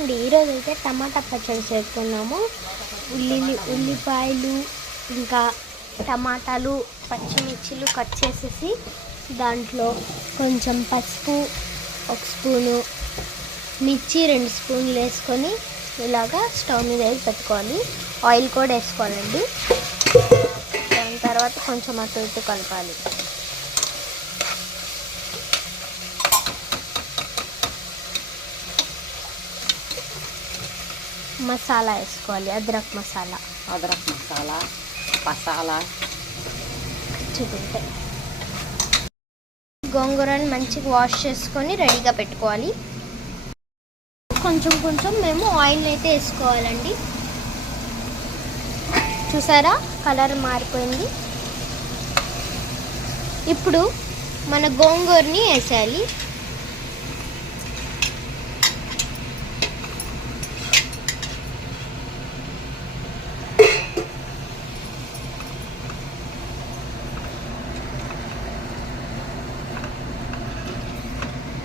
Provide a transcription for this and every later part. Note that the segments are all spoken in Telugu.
అండి, ఈరోజు అయితే టమాటా పచ్చడి చేస్తున్నాము. ఉల్లిపాయలు ఇంకా టమాటాలు పచ్చిమిర్చిలు కట్ చేసేసి దాంట్లో కొంచెం పసుపు 1 స్పూను, మిర్చి 2 స్పూన్లు వేసుకొని ఇలాగా స్టవ్ మీద వేసి పెట్టుకోవాలి. ఆయిల్ కూడా వేసుకోవాలండి. దాని తర్వాత కొంచెం అటు ఇటు కలపాలి. మసాలా వేసుకోవాలి. అద్రక్ మసాలా చూపింటే గోంగూరని మంచిగా వాష్ చేసుకొని రెడీగా పెట్టుకోవాలి. కొంచెం మేము ఆయిల్ అయితే వేసుకోవాలండి. చూసారా, కలర్ మారిపోయింది. ఇప్పుడు మన గోంగూరని వేసేయాలి.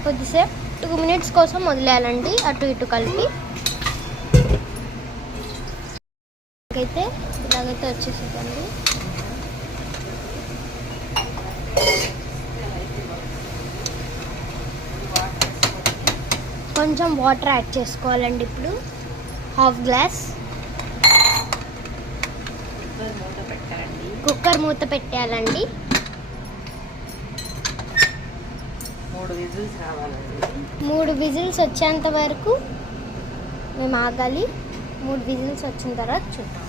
కొద్దిసేపు 2 మినిట్స్ కోసం వదిలేయాలండి, అటు ఇటు కలిపి. అయితే ఇలాగైతే వచ్చేసేదండి. కొంచెం వాటర్ యాడ్ చేసుకోవాలండి. ఇప్పుడు 1/2 గ్లాస్. కుక్కర్ మూత పెట్టాలండి. 3 విజిల్స్ వచ్చేంత వరకు మేము ఆగాలి. 3 విజిల్స్ వచ్చిన తర్వాత చూద్దాం.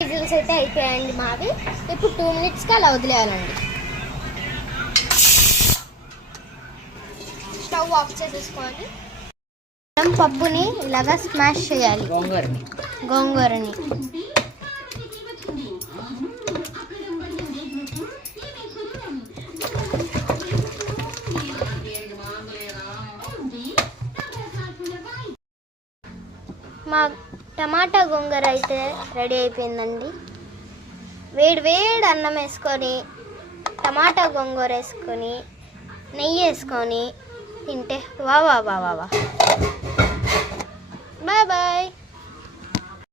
విజిల్స్ అయితే అయిపోయాయండి మావి. ఇప్పుడు 2 మినిట్స్కి అలా వదిలేయాలండి. స్టవ్ ఆఫ్ చేసేసుకోవాలి. పప్పుని ఇలాగా స్మాష్ చేయాలి. గోంగూరని మా టమాటా గోంగూర అయితే రెడీ అయిపోయిందండి. వేడి అన్నం వేసుకొని టమాటా గోంగూర వేసుకొని నెయ్యి వేసుకొని తింటే వా. బాయ్.